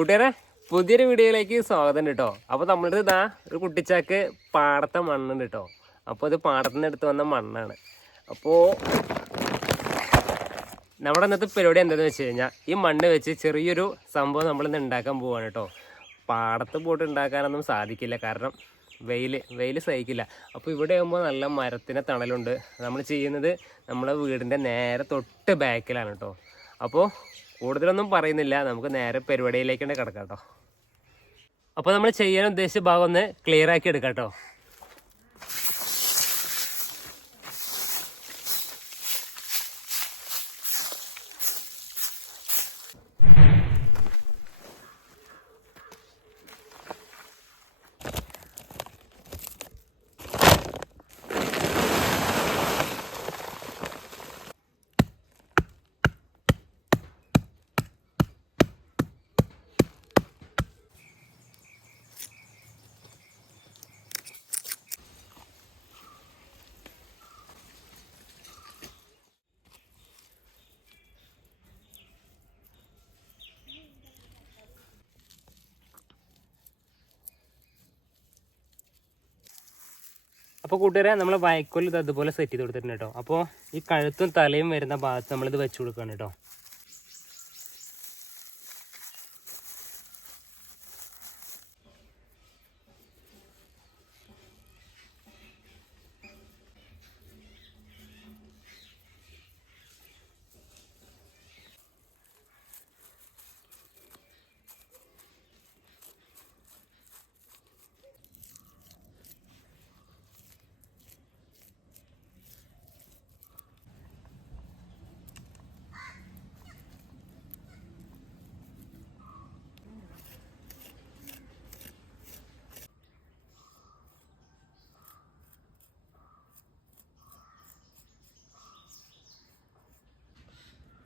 കൂട്ടുകാരെ പുതിയൊരു വീഡിയോയിലേക്ക് സ്വാഗതം കേട്ടോ. അപ്പോൾ നമ്മളുടെ ഇതാ ഒരു കുട്ടിച്ചാക്ക് പാടത്തെ മണ്ണുണ്ട് കേട്ടോ. അപ്പോൾ ഇത് പാടത്തു നിന്ന് എടുത്ത് വന്ന മണ്ണാണ്. അപ്പോൾ നമ്മുടെ ഇന്നത്തെ പരിപാടി എന്താണെന്ന് വെച്ച് കഴിഞ്ഞാൽ ഈ മണ്ണ് വെച്ച് ചെറിയൊരു സംഭവം നമ്മളിന്ന് ഉണ്ടാക്കാൻ പോവാണ് കേട്ടോ. പാടത്ത് പോയിട്ട് ഉണ്ടാക്കാനൊന്നും സാധിക്കില്ല, കാരണം വെയിൽ സഹിക്കില്ല. അപ്പോൾ ഇവിടെ ആകുമ്പോൾ നല്ല മരത്തിൻ്റെ തണലുണ്ട്. നമ്മൾ ചെയ്യുന്നത് നമ്മളെ വീടിൻ്റെ നേരെ തൊട്ട് ബാക്കിലാണ് കേട്ടോ. അപ്പോൾ കൂടുതലൊന്നും പറയുന്നില്ല, നമുക്ക് നേരെ പരിപാടിയിലേക്ക് തന്നെ കിടക്കാം കേട്ടോ. അപ്പോൾ നമ്മൾ ചെയ്യാൻ ഉദ്ദേശിച്ച ഭാഗം ഒന്ന് ക്ലിയർ ആക്കി എടുക്കാം കേട്ടോ. അപ്പോൾ കൂട്ടുകാരെ നമ്മൾ വയക്കോൽ ഇത് അതുപോലെ സെറ്റ് ചെയ്ത് കൊടുത്തിട്ടുണ്ട് കേട്ടോ. അപ്പോൾ ഈ കഴുത്തും തലയും വരുന്ന ഭാഗത്ത് നമ്മളിത് വെച്ച് കൊടുക്കുകയാണ് കേട്ടോ.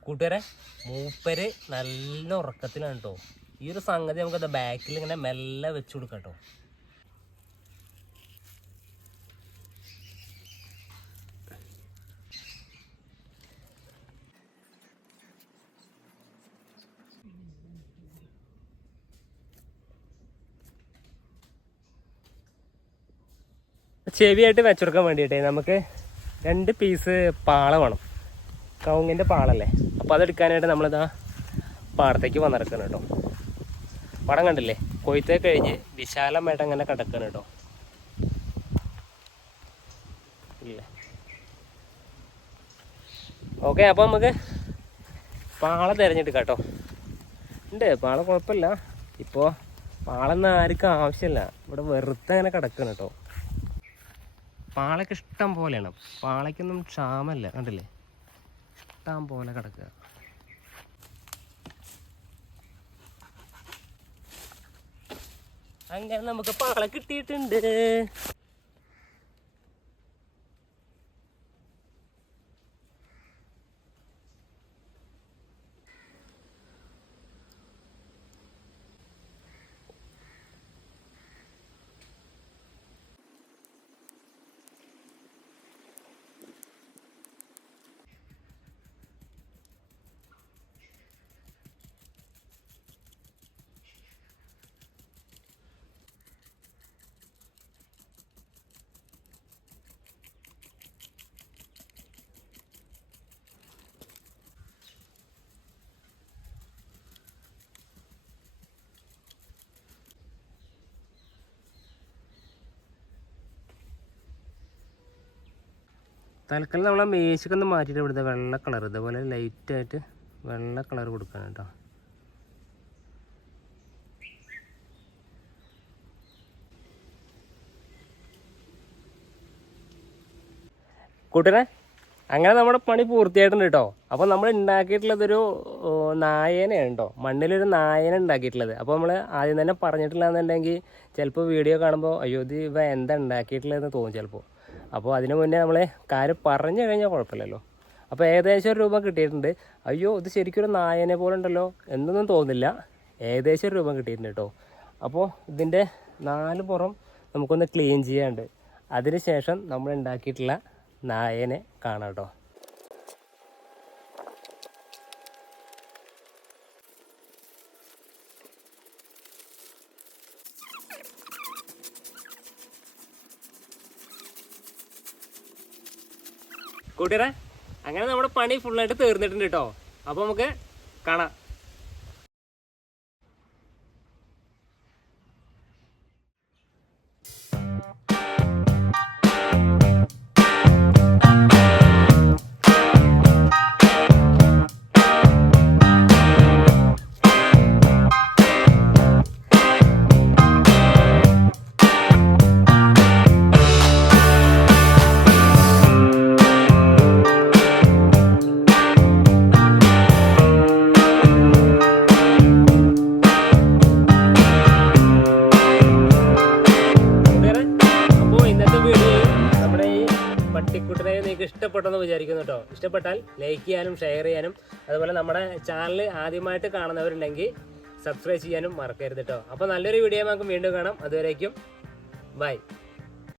കൂട്ടുകാരെ മൂപ്പര് നല്ല ഉറക്കത്തിലാണ് കേട്ടോ. ഈ ഒരു സംഗതി നമുക്കത് ബാക്കിൽ ഇങ്ങനെ മെല്ലെ വെച്ച് കൊടുക്കാം കേട്ടോ. ചെവിയായിട്ട് വെച്ചുകൊടുക്കാൻ വേണ്ടിയിട്ടേ നമുക്ക് 2 പീസ് പാള വേണം. കവുങ്ങിൻ്റെ പാളല്ലേ. അപ്പോൾ അതെടുക്കാനായിട്ട് നമ്മളിതാ പാടത്തേക്ക് വന്നിറക്കണം കേട്ടോ. പടം കണ്ടില്ലേ, കൊയ്ത്തേ കഴിഞ്ഞ് വിശാലമായിട്ട് അങ്ങനെ കിടക്കണം കേട്ടോ. ഇല്ലേ, ഓക്കെ. അപ്പോൾ നമുക്ക് പാള തിരഞ്ഞെടുക്കാം കേട്ടോ. ഉണ്ട് പാള, കുഴപ്പമില്ല. ഇപ്പോൾ പാളൊന്നും ആർക്കും ആവശ്യമില്ല, ഇവിടെ വെറുതെ അങ്ങനെ കിടക്കണം കേട്ടോ. പാളയ്ക്ക് ഇഷ്ടം പോലെയാണ്, പാളയ്ക്കൊന്നും ക്ഷാമല്ല. കണ്ടില്ലേ, ഇഷ്ടം പോലെ കിടക്കുക. അങ്ങനെ നമുക്ക് പാള കിട്ടിയിട്ടുണ്ട്. തൽക്കാലം നമ്മളെ മേശക്കൊന്ന് മാറ്റിയിട്ട് ഇവിടുത്തെ വെള്ള കളർ ഇതേപോലെ ലൈറ്റായിട്ട് വെള്ള കളർ കൊടുക്കണം കേട്ടോ. കൂട്ടരെ അങ്ങനെ നമ്മുടെ പണി പൂർത്തിയായിട്ടുണ്ട് കേട്ടോ. അപ്പോൾ നമ്മൾ ഉണ്ടാക്കിയിട്ടുള്ളതൊരു നായേനയാണ് കേട്ടോ. മണ്ണിലൊരു നായേന ഉണ്ടാക്കിയിട്ടുള്ളത്. അപ്പോൾ നമ്മൾ ആദ്യം തന്നെ പറഞ്ഞിട്ടില്ലാന്നുണ്ടെങ്കിൽ ചിലപ്പോൾ വീഡിയോ കാണുമ്പോൾ അയ്യോ ഇത് ഇവ എന്താ ഉണ്ടാക്കിയിട്ടുള്ളതെന്ന് തോന്നും ചിലപ്പോൾ. അപ്പോൾ അതിന് മുന്നേ നമ്മൾ കാര്യം പറഞ്ഞു കഴിഞ്ഞാൽ കുഴപ്പമില്ലല്ലോ. അപ്പോൾ ഏകദേശം ഒരു രൂപ കിട്ടിയിട്ടുണ്ട്. അയ്യോ ഇത് ശരിക്കും ഒരു നായനെ പോലെ ഉണ്ടല്ലോ എന്നൊന്നും തോന്നില്ല. ഏകദേശം ഒരു രൂപ കിട്ടിയിട്ടുണ്ട് കേട്ടോ. അപ്പോൾ ഇതിൻ്റെ 4 പുറം നമുക്കൊന്ന് ക്ലീൻ ചെയ്യാനുണ്ട്. അതിന് ശേഷം നമ്മൾ ഉണ്ടാക്കിയിട്ടുള്ള നായനെ കാണാം കേട്ടോ. കൂട്ടുകാരെ അങ്ങനെ നമ്മുടെ പണി ഫുള്ളായിട്ട് തീർന്നിട്ടുണ്ട് കേട്ടോ. അപ്പോൾ നമുക്ക് കാണാം. പട്ടിക്കുട്ടനെ നിങ്ങൾക്ക് ഇഷ്ടപ്പെട്ടെന്ന് വിചാരിക്കുന്നു കേട്ടോ. ഇഷ്ടപ്പെട്ടാൽ ലൈക്ക് ചെയ്യാനും ഷെയർ ചെയ്യാനും അതുപോലെ നമ്മുടെ ചാനൽ ആദ്യമായിട്ട് കാണുന്നവരുണ്ടെങ്കിൽ സബ്സ്ക്രൈബ് ചെയ്യാനും മറക്കരുത് കേട്ടോ. അപ്പോൾ നല്ലൊരു വീഡിയോ നമുക്ക് വീണ്ടും കാണാം. അതുവരേക്കും ബൈ.